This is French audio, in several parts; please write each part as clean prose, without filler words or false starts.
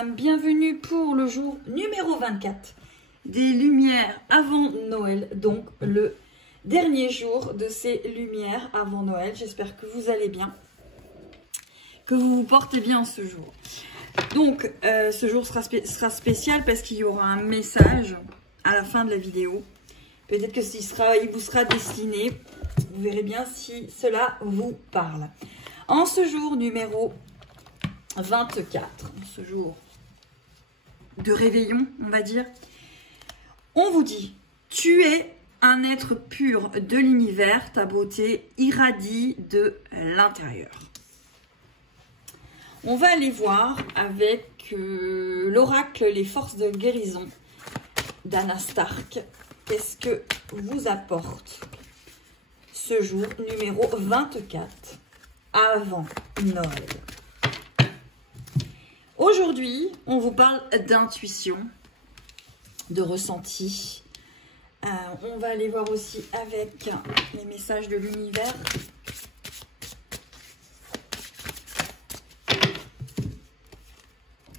mesdames, bienvenue pour le jour numéro 24 des lumières avant Noël, donc le dernier jour de ces lumières avant Noël. J'espère que vous allez bien, que vous vous portez bien ce jour. Donc ce jour sera spécial parce qu'il y aura un message à la fin de la vidéo. Peut-être que il vous sera destiné, vous verrez bien si cela vous parle. En ce jour numéro 24, ce jour de réveillon, on va dire, on vous dit, tu es un être pur de l'univers, ta beauté irradie de l'intérieur. On va aller voir avec l'oracle Les Forces de Guérison d'Anna Stark. Qu'est-ce que vous apporte ce jour numéro 24 avant Noël? Aujourd'hui, on vous parle d'intuition, de ressenti. On va aller voir aussi avec les messages de l'univers.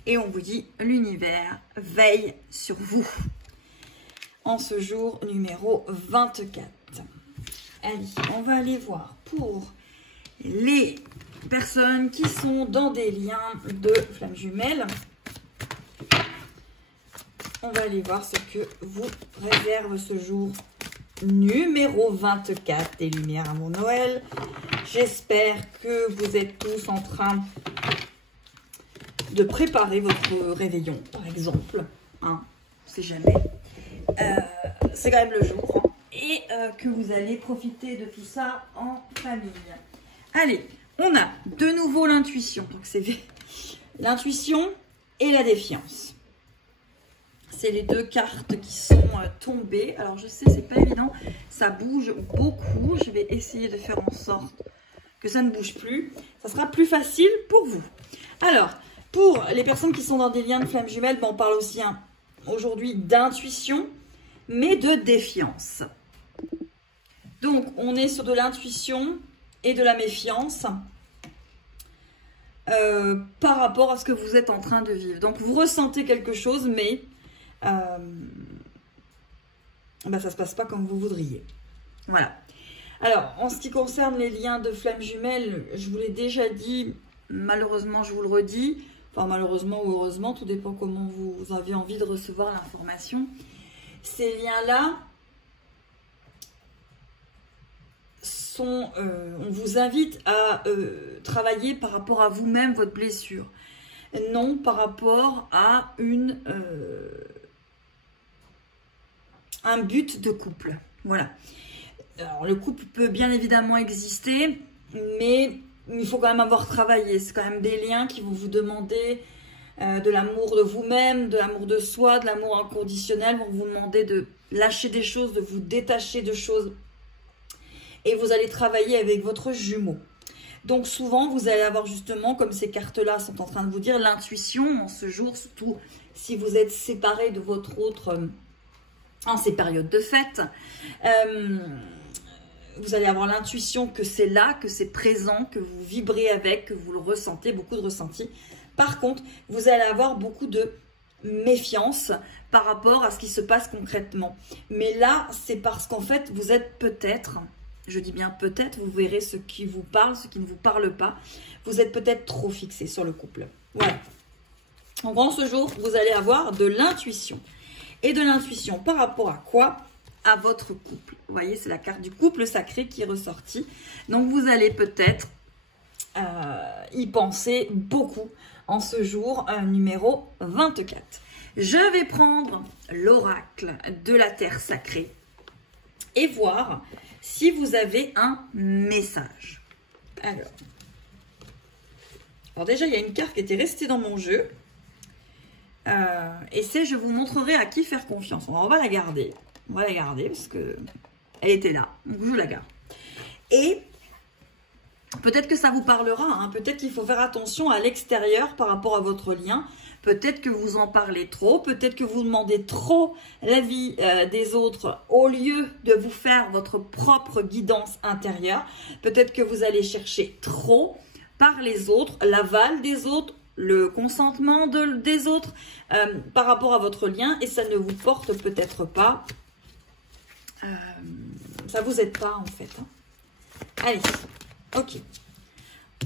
Et on vous dit, l'univers veille sur vous en ce jour numéro 24. Allez, on va aller voir pour les personnes qui sont dans des liens de flammes jumelles. On va aller voir ce que vous réserve ce jour numéro 24 des lumières avant Noël. J'espère que vous êtes tous en train de préparer votre réveillon, par exemple. Hein, on sait jamais. C'est quand même le jour. Hein, et que vous allez profiter de tout ça en famille. Allez, on a de nouveau l'intuition. Donc c'est l'intuition et la défiance. C'est les deux cartes qui sont tombées. Alors je sais, c'est pas évident. Ça bouge beaucoup. Je vais essayer de faire en sorte que ça ne bouge plus. Ça sera plus facile pour vous. Alors, pour les personnes qui sont dans des liens de flammes jumelles, on parle aussi aujourd'hui d'intuition, mais de défiance. Donc, on est sur de l'intuition et de la méfiance par rapport à ce que vous êtes en train de vivre. Donc, vous ressentez quelque chose, mais ça ne se passe pas comme vous voudriez. Voilà. Alors, en ce qui concerne les liens de flammes jumelles, je vous l'ai déjà dit, malheureusement, je vous le redis, enfin malheureusement ou heureusement, tout dépend comment vous avez envie de recevoir l'information. Ces liens-là sont, on vous invite à travailler par rapport à vous-même, votre blessure, non par rapport à un but de couple. Voilà. Alors, le couple peut bien évidemment exister, mais il faut quand même avoir travaillé. C'est quand même des liens qui vont vous demander de l'amour de vous-même, de l'amour de soi, de l'amour inconditionnel, vont vous demander de lâcher des choses, de vous détacher de choses. Et vous allez travailler avec votre jumeau. Donc souvent, vous allez avoir justement, comme ces cartes-là sont en train de vous dire, l'intuition en ce jour, surtout si vous êtes séparé de votre autre en ces périodes de fête. Vous allez avoir l'intuition que c'est là, que c'est présent, que vous vibrez avec, que vous le ressentez, beaucoup de ressenti. Par contre, vous allez avoir beaucoup de méfiance par rapport à ce qui se passe concrètement. Mais là, c'est parce qu'en fait, vous êtes peut-être, je dis bien peut-être, vous verrez ce qui vous parle, ce qui ne vous parle pas. Vous êtes peut-être trop fixé sur le couple. Voilà. Donc, en ce jour, vous allez avoir de l'intuition. Et de l'intuition par rapport à quoi? À votre couple. Vous voyez, c'est la carte du couple sacré qui est ressortie. Donc, vous allez peut-être y penser beaucoup en ce jour numéro 24. Je vais prendre l'oracle de la terre sacrée et voir si vous avez un message. Alors déjà, il y a une carte qui était restée dans mon jeu. Et c'est, je vous montrerai à qui faire confiance. On va la garder. On va la garder parce que elle était là. Donc, je la garde. Et peut-être que ça vous parlera. Hein. Peut-être qu'il faut faire attention à l'extérieur par rapport à votre lien. Peut-être que vous en parlez trop. Peut-être que vous demandez trop l'avis des autres au lieu de vous faire votre propre guidance intérieure. Peut-être que vous allez chercher trop par les autres, l'aval des autres le consentement des autres par rapport à votre lien et ça ne vous porte peut-être pas. Ça vous aide pas en fait. Hein. Allez, ok.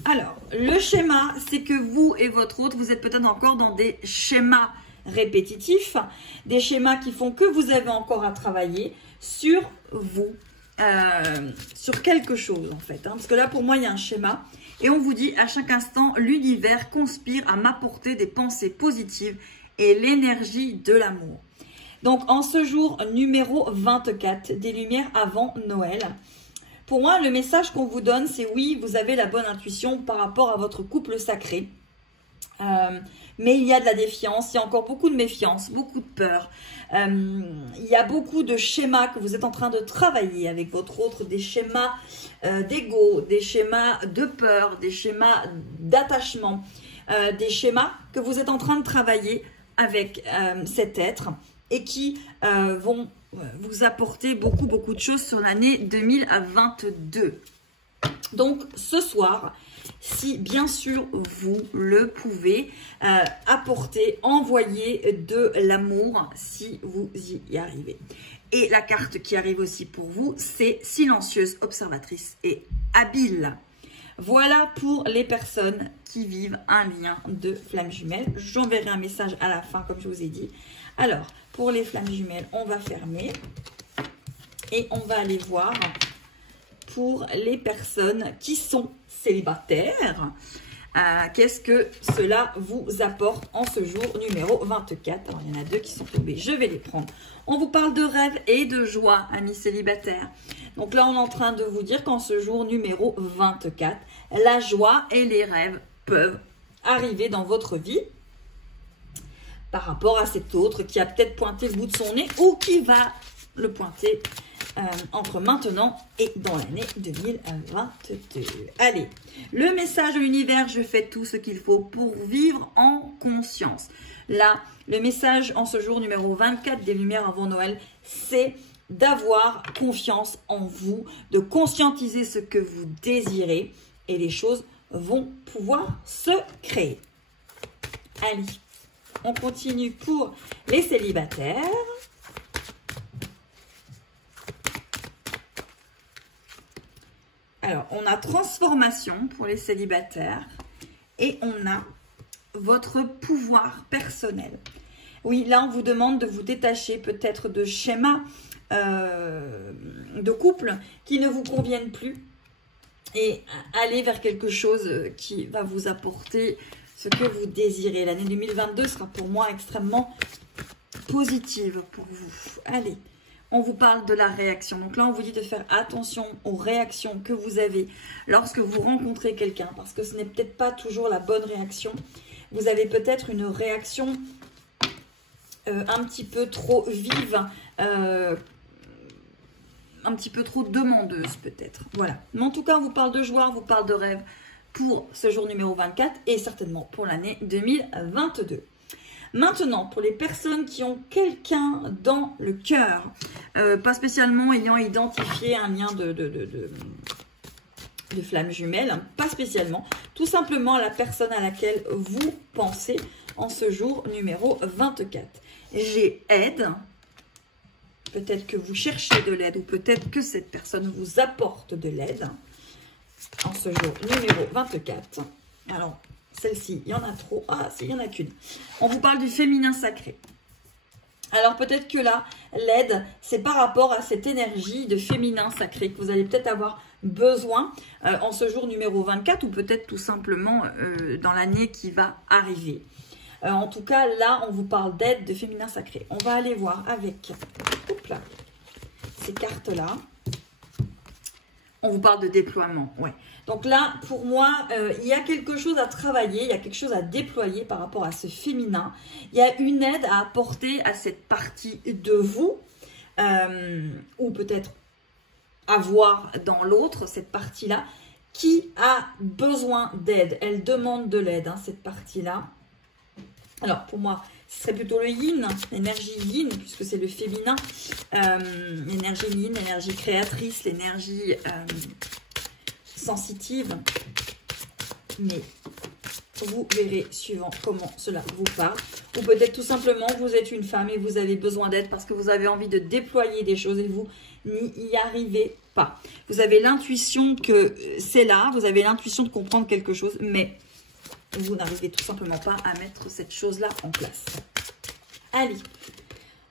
Alors, le schéma, c'est que vous et votre autre, vous êtes peut-être encore dans des schémas répétitifs, des schémas qui font que vous avez encore à travailler sur vous, sur quelque chose en fait. Hein, parce que là, pour moi, il y a un schéma et on vous dit à chaque instant, l'univers conspire à m'apporter des pensées positives et l'énergie de l'amour. Donc, en ce jour numéro 24 des lumières avant Noël, pour moi, le message qu'on vous donne, c'est oui, vous avez la bonne intuition par rapport à votre couple sacré. Mais il y a de la défiance, il y a encore beaucoup de méfiance, beaucoup de peur. Il y a beaucoup de schémas que vous êtes en train de travailler avec votre autre, des schémas d'ego, des schémas de peur, des schémas d'attachement, des schémas que vous êtes en train de travailler avec cet être et qui vont vous apporter beaucoup de choses sur l'année 2022. Donc ce soir, si bien sûr vous le pouvez, envoyer de l'amour si vous y arrivez. Et la carte qui arrive aussi pour vous, c'est silencieuse, observatrice et habile. Voilà pour les personnes qui vivent un lien de flamme jumelle. J'enverrai un message à la fin comme je vous ai dit. Alors, pour les flammes jumelles, on va fermer et on va aller voir pour les personnes qui sont célibataires. Qu'est-ce que cela vous apporte en ce jour numéro 24? Alors, il y en a deux qui sont tombés, je vais les prendre. On vous parle de rêve et de joie, amis célibataires. Donc là, on est en train de vous dire qu'en ce jour numéro 24, la joie et les rêves peuvent arriver dans votre vie par rapport à cet autre qui a peut-être pointé le bout de son nez ou qui va le pointer entre maintenant et dans l'année 2022. Allez, le message de l'univers, je fais tout ce qu'il faut pour vivre en conscience. Là, le message en ce jour numéro 24 des lumières avant Noël, c'est d'avoir confiance en vous, de conscientiser ce que vous désirez et les choses vont pouvoir se créer. Allez, on continue pour les célibataires. Alors, on a transformation pour les célibataires et on a votre pouvoir personnel. Oui, là, on vous demande de vous détacher peut-être de schémas de couple qui ne vous conviennent plus et aller vers quelque chose qui va vous apporter ce que vous désirez. L'année 2022 sera pour moi extrêmement positive pour vous. Allez. On vous parle de la réaction. Donc là, on vous dit de faire attention aux réactions que vous avez lorsque vous rencontrez quelqu'un. Parce que ce n'est peut-être pas toujours la bonne réaction. Vous avez peut-être une réaction un petit peu trop vive, un petit peu trop demandeuse peut-être. Voilà. Mais en tout cas, on vous parle de joie, on vous parle de rêve pour ce jour numéro 24 et certainement pour l'année 2022. Maintenant, pour les personnes qui ont quelqu'un dans le cœur, pas spécialement ayant identifié un lien de flamme jumelle, pas spécialement, tout simplement la personne à laquelle vous pensez en ce jour numéro 24. J'ai aide, peut-être que vous cherchez de l'aide ou peut-être que cette personne vous apporte de l'aide en ce jour numéro 24. Alors, celle-ci, il y en a trop. Ah, il n'y en a qu'une. On vous parle du féminin sacré. Alors, peut-être que là, l'aide, c'est par rapport à cette énergie de féminin sacré que vous allez peut-être avoir besoin en ce jour numéro 24 ou peut-être tout simplement dans l'année qui va arriver. En tout cas, là, on vous parle d'aide de féminin sacré. On va aller voir avec ces cartes-là. On vous parle de déploiement, ouais. Donc là, pour moi, il y a quelque chose à travailler, il y a quelque chose à déployer par rapport à ce féminin. Il y a une aide à apporter à cette partie de vous, ou peut-être avoir dans l'autre, cette partie-là, qui a besoin d'aide. Elle demande de l'aide, hein, cette partie-là. Alors, pour moi, ce serait plutôt le yin, l'énergie yin, puisque c'est le féminin. L'énergie yin, l'énergie créatrice, l'énergie sensitive. Mais vous verrez suivant comment cela vous parle. Ou peut-être tout simplement, vous êtes une femme et vous avez besoin d'aide parce que vous avez envie de déployer des choses et vous n'y arrivez pas. Vous avez l'intuition que c'est là, vous avez l'intuition de comprendre quelque chose, mais vous n'arrivez tout simplement pas à mettre cette chose-là en place. Allez,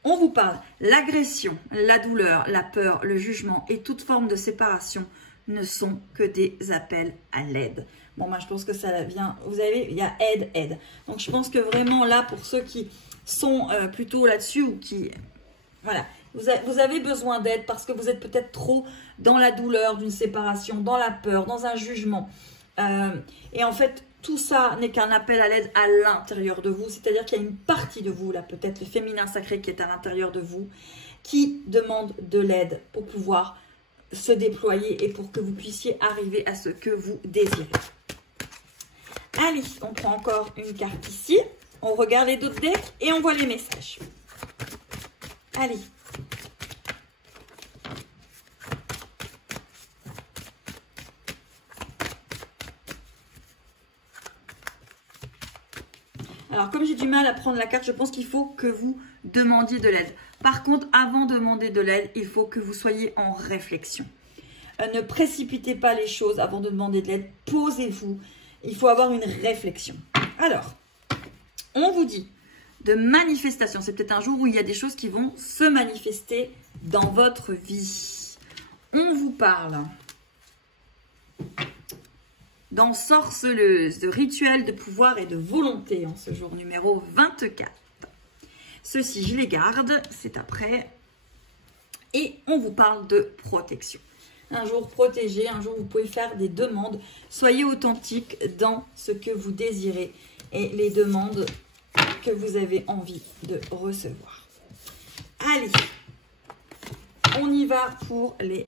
on vous parle. L'agression, la douleur, la peur, le jugement et toute forme de séparation ne sont que des appels à l'aide. Bon, moi, je pense que ça vient, vous avez, il y a aide, aide. Donc, je pense que vraiment, là, pour ceux qui sont plutôt là-dessus ou qui, voilà, vous avez besoin d'aide parce que vous êtes peut-être trop dans la douleur d'une séparation, dans la peur, dans un jugement. Et en fait, tout ça n'est qu'un appel à l'aide à l'intérieur de vous. C'est-à-dire qu'il y a une partie de vous, là, peut-être le féminin sacré qui est à l'intérieur de vous, qui demande de l'aide pour pouvoir se déployer et pour que vous puissiez arriver à ce que vous désirez. Allez, on prend encore une carte ici. On regarde les d'autres decks et on voit les messages. Allez. Alors, comme j'ai du mal à prendre la carte, je pense qu'il faut que vous demandiez de l'aide. Par contre, avant de demander de l'aide, il faut que vous soyez en réflexion. Ne précipitez pas les choses avant de demander de l'aide. Posez-vous. Il faut avoir une réflexion. Alors, on vous dit de manifestation. C'est peut-être un jour où il y a des choses qui vont se manifester dans votre vie. On vous parle d'ensorceleuse, de rituel de pouvoir et de volonté en ce jour numéro 24. Ceux-ci, je les garde, c'est après. Et on vous parle de protection. Un jour protégé, un jour vous pouvez faire des demandes. Soyez authentique dans ce que vous désirez et les demandes que vous avez envie de recevoir. Allez, on y va pour les